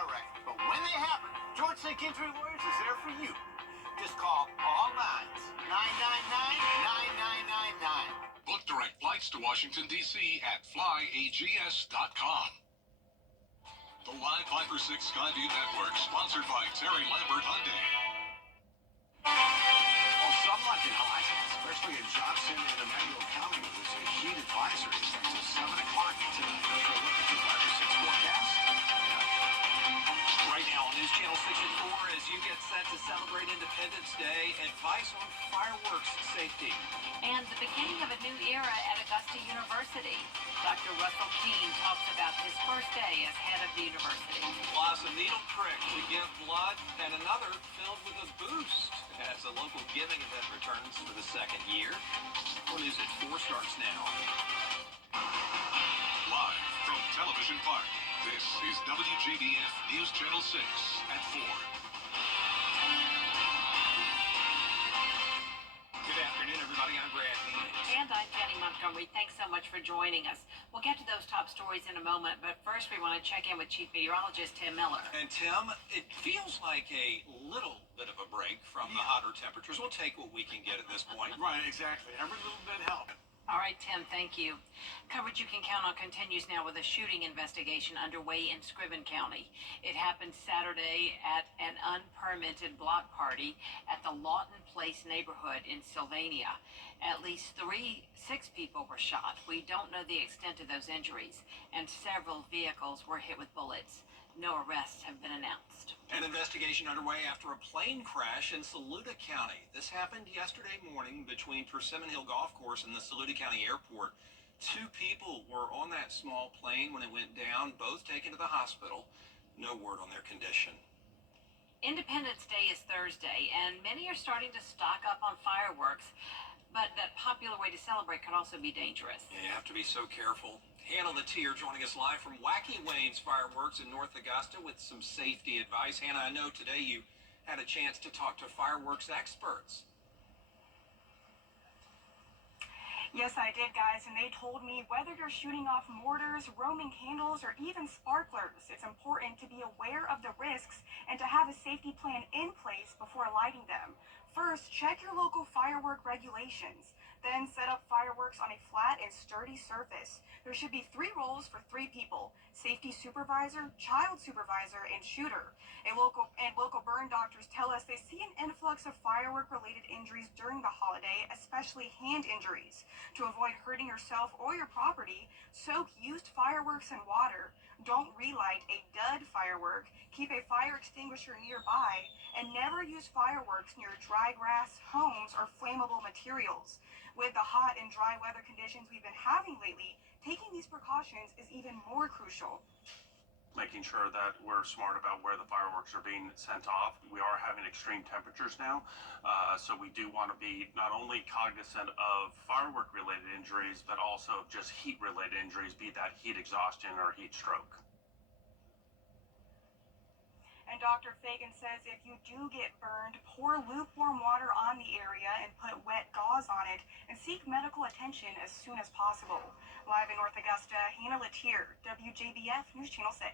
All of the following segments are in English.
car wreck. But when they happen, George St. Kingsbury Lawyers is there for you. Just call all lines, 999-9999. Book direct flights to Washington, D.C. at flyags.com. The Live 5 for 6 Skyview Network, sponsored by Terry Lambert Hyundai. Well, some like it hot, especially in Johnson and Emmanuel County. There's a heat advisory until 7 o'clock tonight. Take a look at the 5 for 6 forecast. Right now on News Channel 6 and 4, as you get set to celebrate Independence Day, advice on fireworks safety. And the beginning of a new era at Augusta University. Dr. Russell Keene talks about his first day as head of the university. Plus, a needle prick to give blood and another filled with a boost as a local giving event returns for the second year. Well, News at 4 starts now. Live from Television Park, this is WJBF News Channel 6 at 4. Good afternoon, everybody. I'm Brad Means. And I'm Jenny Montgomery. Thanks so much for joining us. We'll get to those top stories in a moment, but first we want to check in with Chief Meteorologist Tim Miller. And Tim, it feels like a little bit of a break from the hotter temperatures. We'll take what we can get at this point. Right, exactly. Every little bit helps. All right, Tim, thank you. Coverage you can count on continues now with a shooting investigation underway in Scriven County. It happened Saturday at an unpermitted block party at the Lawton Place neighborhood in Sylvania. At least 6 people were shot. We don't know the extent of those injuries, and several vehicles were hit with bullets. No arrests have been announced. An investigation underway after a plane crash in Saluda County. This happened yesterday morning between Persimmon Hill Golf Course and the Saluda County Airport. 2 people were on that small plane when it went down, both taken to the hospital. No word on their condition. Independence Day is Thursday, and many are starting to stock up on fireworks. But that popular way to celebrate could also be dangerous. Yeah, you have to be so careful. Hannah Latier joining us live from Wacky Wayne's Fireworks in North Augusta with some safety advice. Hannah, I know today you had a chance to talk to fireworks experts. Yes, I did, guys, and they told me whether you're shooting off mortars, Roman candles, or even sparklers, it's important to be aware of the risks and to have a safety plan in place before lighting them. First, check your local firework regulations. Then set up fireworks on a flat and sturdy surface. There should be 3 roles for 3 people: safety supervisor, child supervisor, and shooter. Local burn doctors tell us they see an influx of firework-related injuries during the holiday, especially hand injuries. To avoid hurting yourself or your property, soak used fireworks in water. Don't relight a dud firework. Keep a fire extinguisher nearby, and never use fireworks near dry grass, homes, or flammable materials. With the hot and dry weather conditions we've been having lately, taking these precautions is even more crucial. Making sure that we're smart about where the fireworks are being sent off. We are having extreme temperatures now, so we do want to be not only cognizant of firework-related injuries, but also just heat-related injuries, be that heat exhaustion or heat stroke. And Dr. Fagan says if you do get burned, pour lukewarm water on the area and put wet gauze on it, and seek medical attention as soon as possible. Live in North Augusta, Hannah Latier, WJBF News Channel 6.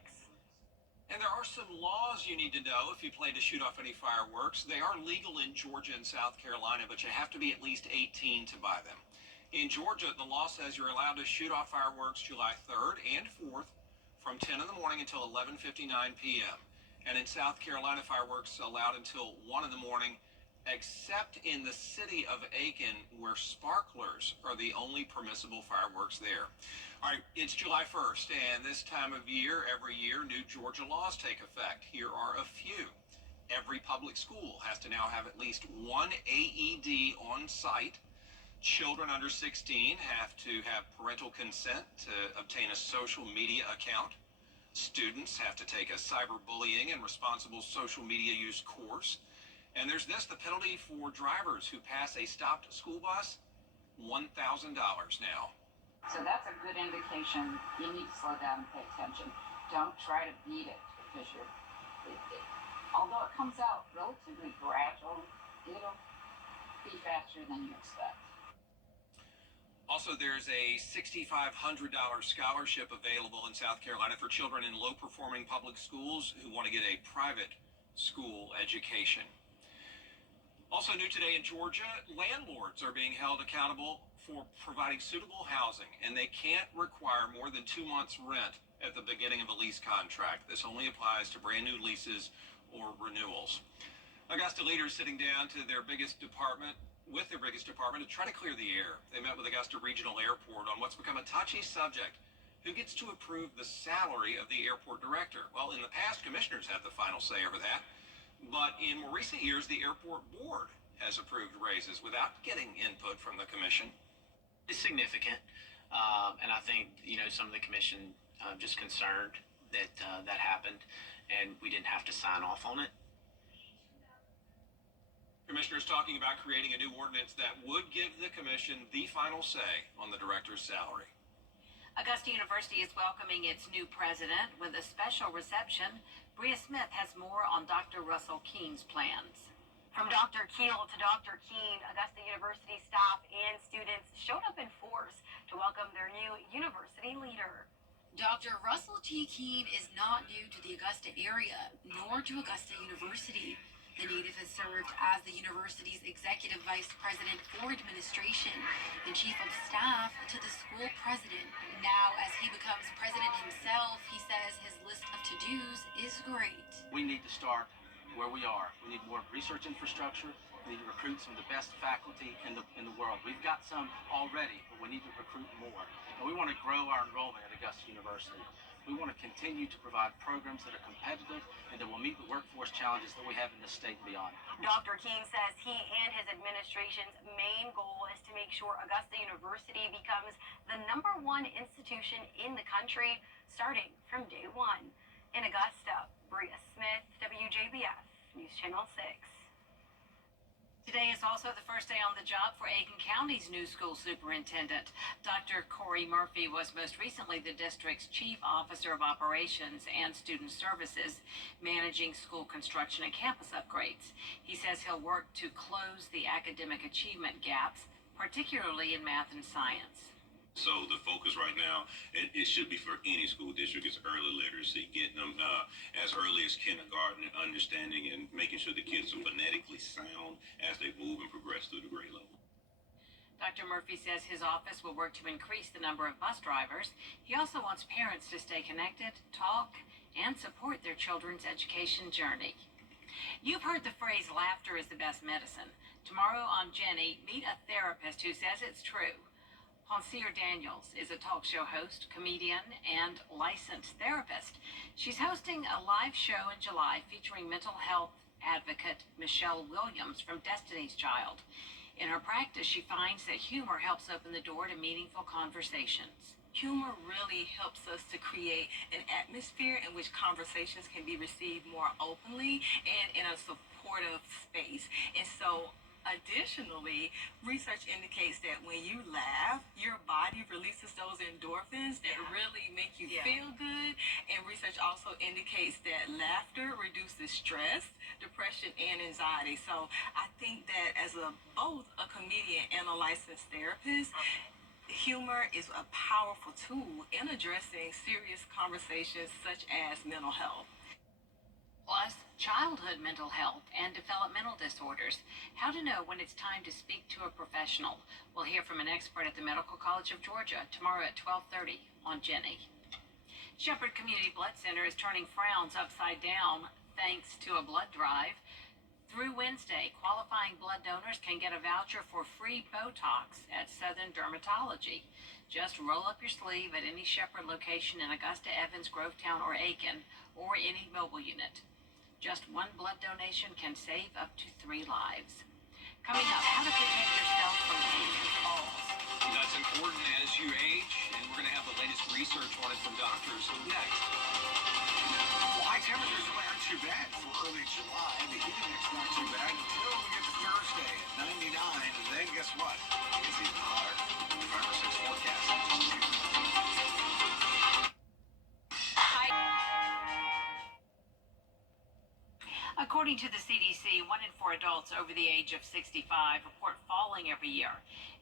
And there are some laws you need to know if you plan to shoot off any fireworks. They are legal in Georgia and South Carolina, but you have to be at least 18 to buy them. In Georgia, the law says you're allowed to shoot off fireworks July 3rd and 4th from 10 in the morning until 11:59 p.m. And in South Carolina, fireworks allowed until 1 in the morning, except in the city of Aiken, where sparklers are the only permissible fireworks there. All right, it's July 1st, and this time of year, every year, new Georgia laws take effect. Here are a few. Every public school has to now have at least 1 AED on site. Children under 16 have to have parental consent to obtain a social media account. Students have to take a cyberbullying and responsible social media use course. And there's this, the penalty for drivers who pass a stopped school bus, $1,000 now. So that's a good indication you need to slow down and pay attention. Don't try to beat it because although it comes out relatively gradual, it'll be faster than you expect. Also, there's a $6,500 scholarship available in South Carolina for children in low-performing public schools who want to get a private school education. Also new today in Georgia, landlords are being held accountable for providing suitable housing, and they can't require more than 2 months' rent at the beginning of a lease contract. This only applies to brand new leases or renewals. Augusta leaders sitting down to their biggest department to try to clear the air. They met with Augusta Regional Airport on what's become a touchy subject. Who gets to approve the salary of the airport director? Well, in the past, commissioners had the final say over that. But in more recent years, the airport board has approved raises without getting input from the commission. It's significant, and I think some of the commission just concerned that that happened, and we didn't have to sign off on it. Commissioners talking about creating a new ordinance that would give the commission the final say on the director's salary. Augusta University is welcoming its new president with a special reception. Bria Smith has more on Dr. Russell Keene's plans. From Dr. Keel to Dr. Keene, Augusta University staff and students showed up in force to welcome their new university leader. Dr. Russell T. Keene is not new to the Augusta area, nor to Augusta University. The native has served as the university's executive vice president for administration and chief of staff to the school president. Now, as he becomes president himself, he says his list of to-dos is great. We need to start where we are. We need more research infrastructure. We need to recruit some of the best faculty in the world. We've got some already, but we need to recruit more. And we want to grow our enrollment at Augusta University. We want to continue to provide programs that are competitive and that will meet the workforce challenges that we have in this state and beyond. Dr. Keene says he and his administration's main goal is to make sure Augusta University becomes the #1 institution in the country starting from day one. In Augusta, Bria Smith, WJBF, News Channel 6. Today is also the first day on the job for Aiken County's new school superintendent. Dr. Corey Murphy was most recently the district's chief officer of operations and student services, managing school construction and campus upgrades. He says he'll work to close the academic achievement gaps, particularly in math and science. So the focus right now, it should be for any school district, is early literacy, getting them as early as kindergarten and understanding and making sure the kids are phonetically sound as they move and progress through the grade level. Dr. Murphy says his office will work to increase the number of bus drivers. He also wants parents to stay connected, talk, and support their children's education journey. You've heard the phrase, laughter is the best medicine. Tomorrow on Jenny, meet a therapist who says it's true. Ponsier Daniels is a talk show host, comedian, and licensed therapist. She's hosting a live show in July featuring mental health advocate Michelle Williams from Destiny's Child. In her practice, she finds that humor helps open the door to meaningful conversations. Humor really helps us to create an atmosphere in which conversations can be received more openly and in a supportive space. And so, additionally, research indicates that when you laugh, your body releases those endorphins that really make you feel good. And research also indicates that laughter reduces stress, depression, and anxiety. So I think that as both a comedian and a licensed therapist, humor is a powerful tool in addressing serious conversations such as mental health. Plus, childhood mental health and developmental disorders. How to know when it's time to speak to a professional. We'll hear from an expert at the Medical College of Georgia tomorrow at 12:30 on Jenny. Shepherd Community Blood Center is turning frowns upside down thanks to a blood drive. Through Wednesday, qualifying blood donors can get a voucher for free Botox at Southern Dermatology. Just roll up your sleeve at any Shepherd location in Augusta, Evans, Grovetown, or Aiken, or any mobile unit. Just one blood donation can save up to 3 lives. Coming up, how to protect yourself from dangerous falls. That's important as you age, and we're going to have the latest research on it from doctors next. Well, high temperatures really aren't too bad for early July. The heat index not too bad until we get to Thursday at 99, and then guess what? It's even hotter. 5 or 6 forecast. According to the CDC, 1 in 4 adults over the age of 65 report falling every year,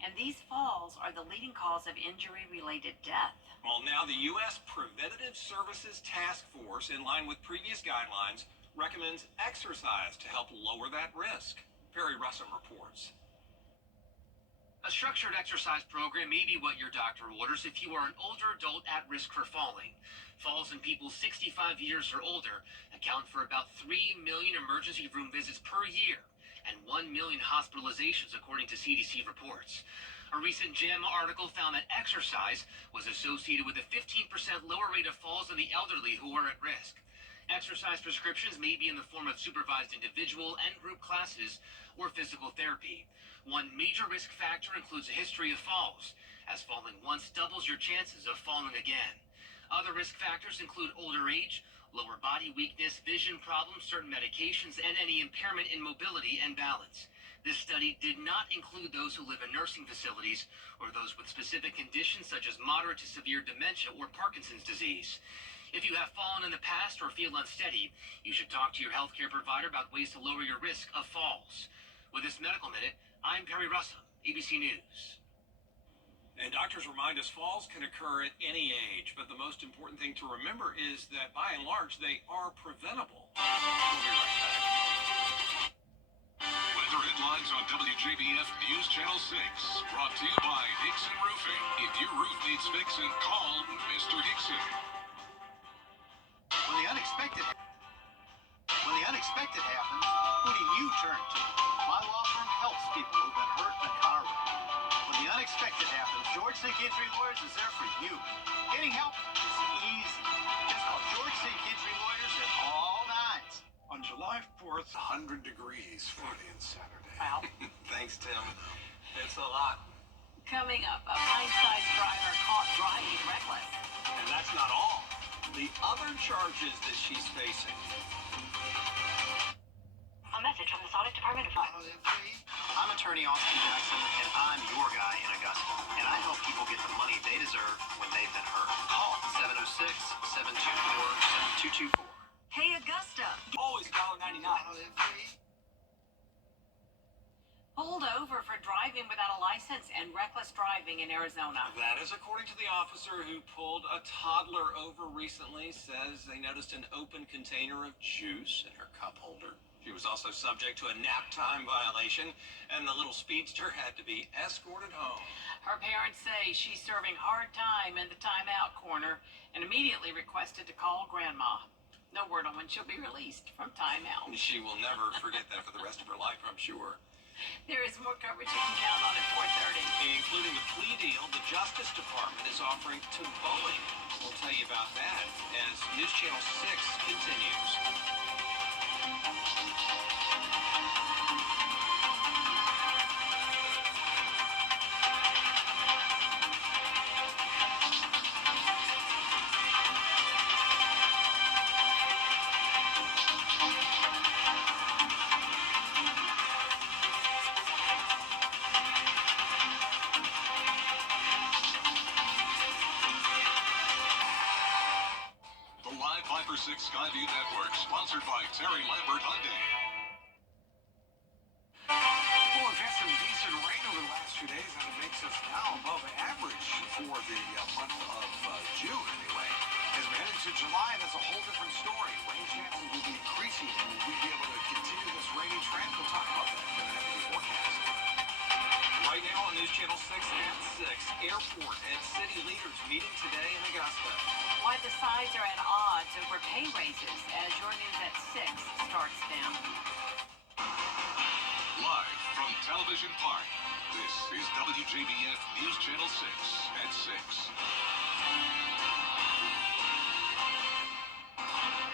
and these falls are the leading cause of injury-related death. Well, now the U.S. Preventative Services Task Force, in line with previous guidelines, recommends exercise to help lower that risk. Perry Russum reports. A structured exercise program may be what your doctor orders if you are an older adult at risk for falling. Falls in people 65 years or older account for about 3 million emergency room visits per year and 1 million hospitalizations, according to CDC reports. A recent JAMA article found that exercise was associated with a 15% lower rate of falls in the elderly who are at risk. Exercise prescriptions may be in the form of supervised individual and group classes or physical therapy. One major risk factor includes a history of falls, as falling once doubles your chances of falling again. Other risk factors include older age, lower body weakness, vision problems, certain medications, and any impairment in mobility and balance. This study did not include those who live in nursing facilities or those with specific conditions such as moderate to severe dementia or Parkinson's disease. If you have fallen in the past or feel unsteady, you should talk to your healthcare provider about ways to lower your risk of falls. With this Medical Minute, I'm Perry Russum, ABC News. And doctors remind us falls can occur at any age, but the most important thing to remember is that by and large, they are preventable. We'll be right back. Weather headlines on WJBF News Channel 6. Brought to you by Hickson Roofing. If your roof needs fixing, call Mr. Hickson. When the unexpected happens, who do you turn to? My law firm helps people who've been hurt in a car wreck. When the unexpected happens, George St. Injury Lawyers is there for you. Getting help is easy. Just call George St. Injury Lawyers at all nines. On July 4th, 100 degrees Friday and Saturday. Wow. Thanks, Tim. It's a lot. Coming up, a pint-sized driver caught driving reckless. And that's not all. The other charges that she's facing. A message from the Sonic Department of I'm attorney Austin Jackson, and I'm your guy in Augusta. And I help people get the money they deserve when they've been hurt. Call 706-724-7224. Hey, Augusta. Always $1.99. Pulled over for driving without a license and reckless driving in Arizona. That is according to the officer who pulled a toddler over recently. Says they noticed an open container of juice in her cup holder. She was also subject to a nap time violation, and the little speedster had to be escorted home. Her parents say she's serving hard time in the timeout corner and immediately requested to call grandma. No word on when she'll be released from timeout. She will never forget that for the rest of her life, I'm sure. There is more coverage you can count on at 4:30. Including the plea deal the Justice Department is offering to Boeing. We'll tell you about that as News Channel 6 continues. The Live 5/6 Skyview Network, sponsored by Terry Lambert Hyundai. Well, we've had some decent rain over the last few days, and it makes us now above average for the month of June, anyway. As we head into July, that's a whole different story. Rain chances will be increasing, and will we be able to continue this rainy trend? We'll talk about that in the next forecast. Right now on News Channel 6 at 6, airport and city leaders meeting today in Augusta. Why the sides are at odds over pay raises as your news at 6 starts now. Live from Television Park, this is WJBF News Channel 6 at 6.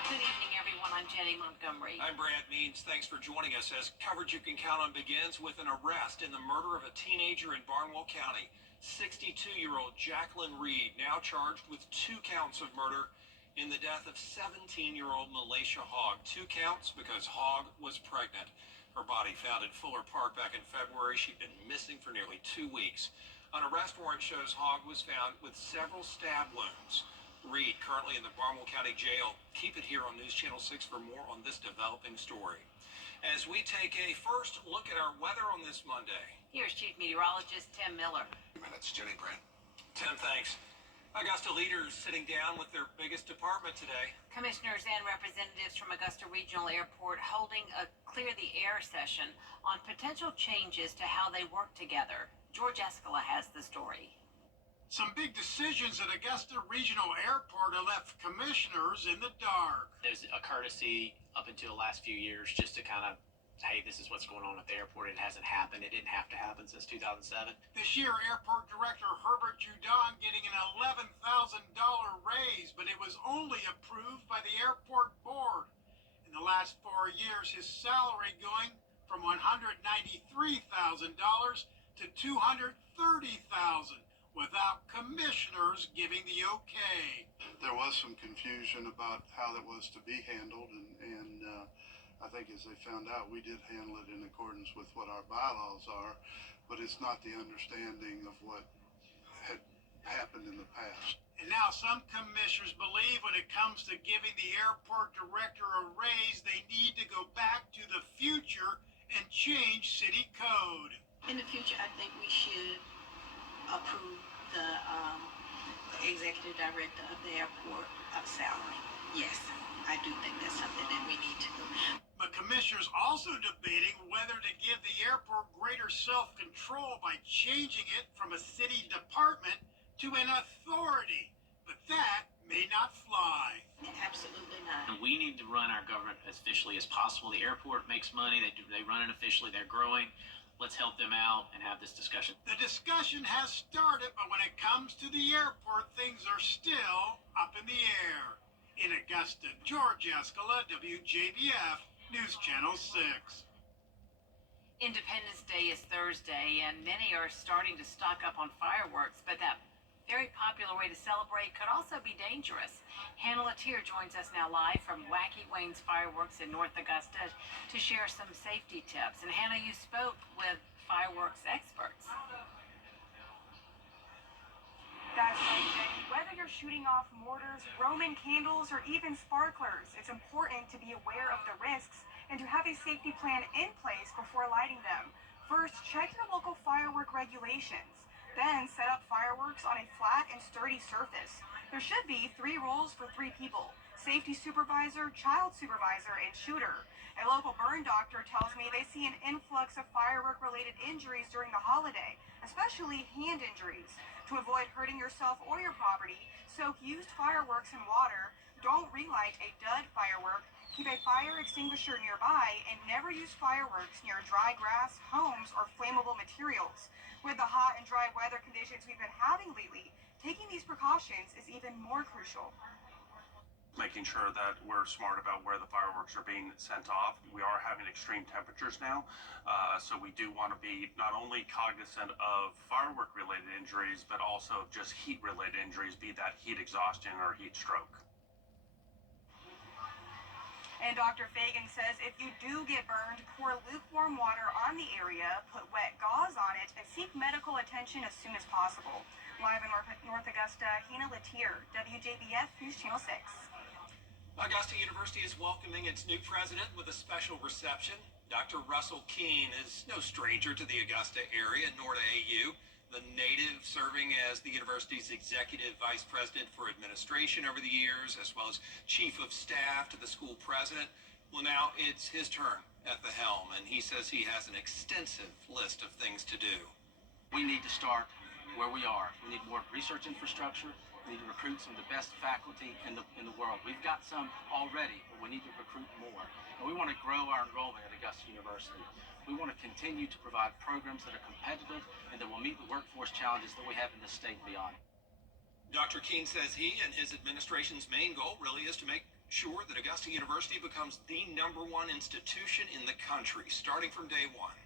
Good evening, everyone. I'm Jenny Montgomery. I'm Brad Means. Thanks for joining us as coverage you can count on begins with an arrest in the murder of a teenager in Barnwell County. 62-year-old Jacqueline Reed now charged with 2 counts of murder in the death of 17-year-old Malaysia Hogg. 2 counts because Hogg was pregnant. Her body found in Fuller Park back in February. She'd been missing for nearly 2 weeks. An arrest warrant shows Hogg was found with several stab wounds. Reed, currently in the Barnwell County Jail. Keep it here on News Channel 6 for more on this developing story. As we take a first look at our weather on this Monday. Here's Chief Meteorologist Tim Miller. Minutes, Jenny Brand. Tim, thanks. Augusta leaders sitting down with their biggest department today. Commissioners and representatives from Augusta Regional Airport holding a Clear the Air session on potential changes to how they work together. George Escala has the story. Some big decisions at Augusta Regional Airport have left commissioners in the dark. There's a courtesy up until the last few years just to kind of, hey, this is what's going on at the airport. It hasn't happened. It didn't have to happen since 2007. This year, Airport Director Herbert Judon getting an $11,000 raise, but it was only approved by the airport board. In the last 4 years, his salary going from $193,000 to $230,000 without commissioners giving the okay. There was some confusion about how that was to be handled, and I think as they found out, we did handle it in accordance with what our bylaws are, but it's not the understanding of what had happened in the past. And now some commissioners believe when it comes to giving the airport director a raise, they need to go back to the future and change city code. In the future, I think we should approve the executive director of the airport salary. Yes, I do think that's something that we need to do. But commissioners also debating whether to give the airport greater self-control by changing it from a city department to an authority. But that may not fly. Absolutely not. And we need to run our government as efficiently as possible. The airport makes money. They run it efficiently. They're growing. Let's help them out and have this discussion. The discussion has started, but when it comes to the airport, things are still up in the air. In Augusta, George Escala, WJBF, News Channel 6. Independence Day is Thursday, and many are starting to stock up on fireworks, but that very popular way to celebrate could also be dangerous. Hannah Latier joins us now live from Wacky Wayne's Fireworks in North Augusta to share some safety tips. And Hannah, you spoke with fireworks experts. That's right, Jenny. Whether you're shooting off mortars, Roman candles, or even sparklers, it's important to be aware of the risks and to have a safety plan in place before lighting them. First, check your local firework regulations. Then set up fireworks on a flat and sturdy surface. There should be 3 roles for 3 people: safety supervisor, child supervisor, and shooter. A local burn doctor tells me they see an influx of firework-related injuries during the holiday, especially hand injuries. To avoid hurting yourself or your property, soak used fireworks in water. Don't relight a dud firework. Keep a fire extinguisher nearby, and never use fireworks near dry grass, homes, or flammable materials. With the hot and dry weather conditions we've been having lately, taking these precautions is even more crucial. Making sure that we're smart about where the fireworks are being sent off. We are having extreme temperatures now, so we do want to be not only cognizant of firework-related injuries, but also just heat-related injuries, be that heat exhaustion or heat stroke. And Dr. Fagan says if you do get burned, pour lukewarm water on the area, put wet gauze on it, and seek medical attention as soon as possible. Live in North Augusta, Hannah Latier, WJBF News Channel 6. Augusta University is welcoming its new president with a special reception. Dr. Russell Keene is no stranger to the Augusta area, nor to AU. The native serving as the university's executive vice president for administration over the years, as well as chief of staff to the school president. Well, now it's his turn at the helm, and he says he has an extensive list of things to do. We need to start where we are. We need more research infrastructure. We need to recruit some of the best faculty in the world. We've got some already, but we need to recruit more. And we want to grow our enrollment at Augusta University. We want to continue to provide programs that are competitive and that will meet the workforce challenges that we have in this state and beyond. Dr. Keene says he and his administration's main goal really is to make sure that Augusta University becomes the #1 institution in the country, starting from day one.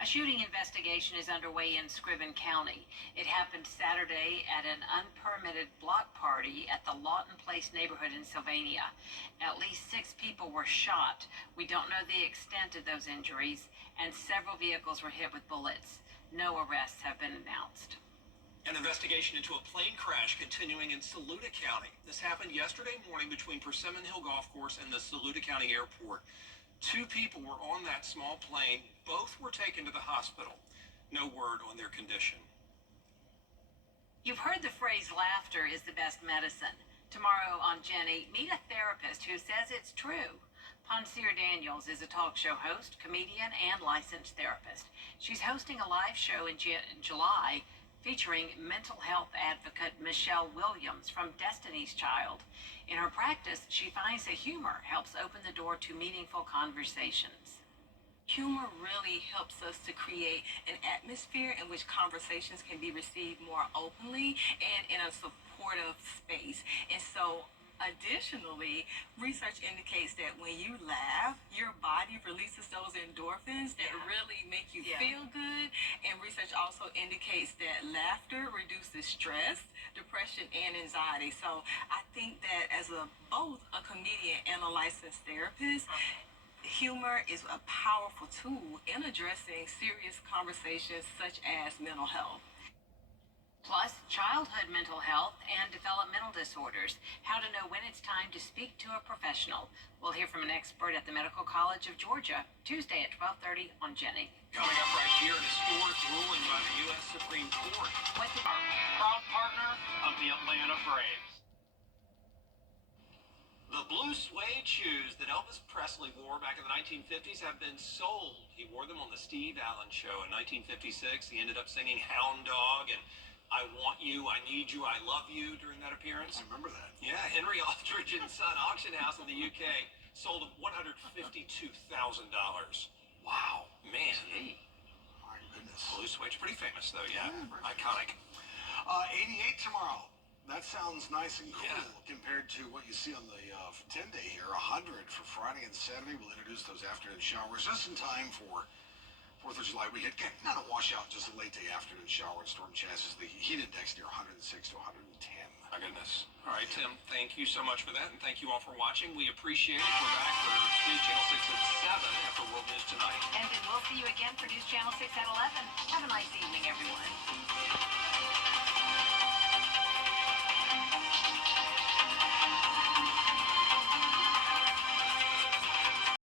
A shooting investigation is underway in Scriven County. It happened Saturday at an unpermitted block party at the Lawton Place neighborhood in Sylvania. At least 6 people were shot. We don't know the extent of those injuries, and several vehicles were hit with bullets. No arrests have been announced. An investigation into a plane crash continuing in Saluda County. This happened yesterday morning between Persimmon Hill Golf Course and the Saluda County Airport. 2 people were on that small plane. Both were taken to the hospital. No word on their condition. You've heard the phrase laughter is the best medicine. Tomorrow on Jenny, meet a therapist who says it's true. Ponsier Daniels is a talk show host, comedian, and licensed therapist. She's hosting a live show in July featuring mental health advocate Michelle Williams from Destiny's Child. In her practice, she finds that humor helps open the door to meaningful conversations. Humor really helps us to create an atmosphere in which conversations can be received more openly and in a supportive space. And so, additionally, research indicates that when you laugh, your body releases those endorphins that really make you feel good. And research also indicates that laughter reduces stress, depression, and anxiety. So I think that as both a comedian and a licensed therapist, humor is a powerful tool in addressing serious conversations such as mental health. Plus, childhood mental health and developmental disorders. How to know when it's time to speak to a professional. We'll hear from an expert at the Medical College of Georgia, Tuesday at 12:30 on Jenny. Coming up right here, an historic ruling by the U.S. Supreme Court. What the Proud partner of the Atlanta Braves. The blue suede shoes that Elvis Presley wore back in the 1950s have been sold. He wore them on the Steve Allen Show in 1956. He ended up singing Hound Dog and I Want You, I Need You, I Love You during that appearance. I remember that. Yeah, Henry Aldridge and Son Auction House in the UK sold $152,000. Wow, man. My goodness. Blue suede's pretty famous though, yeah. Iconic. 88 tomorrow. That sounds nice and cool compared to what you see on the 10-day here. 100 for Friday and Saturday. We'll introduce those afternoon showers just in time for 4th of July weekend. Not a washout, just a late day afternoon shower and storm chances. The heat index near 106 to 110. My goodness. All right, Tim, thank you so much for that, and thank you all for watching. We appreciate it. We're back for News Channel 6 at 7 after World News Tonight. And then we'll see you again for News Channel 6 at 11. Have a nice evening, everyone.